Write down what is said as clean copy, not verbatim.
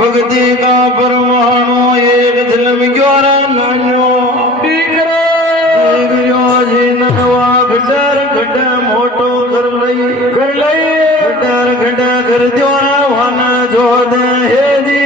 भक्ति का परमाणु एक दिल में ग्यारा नान्यो नवा गडर गड मोटो कर लई गडर गड कर द्योरा वन जोद हे जी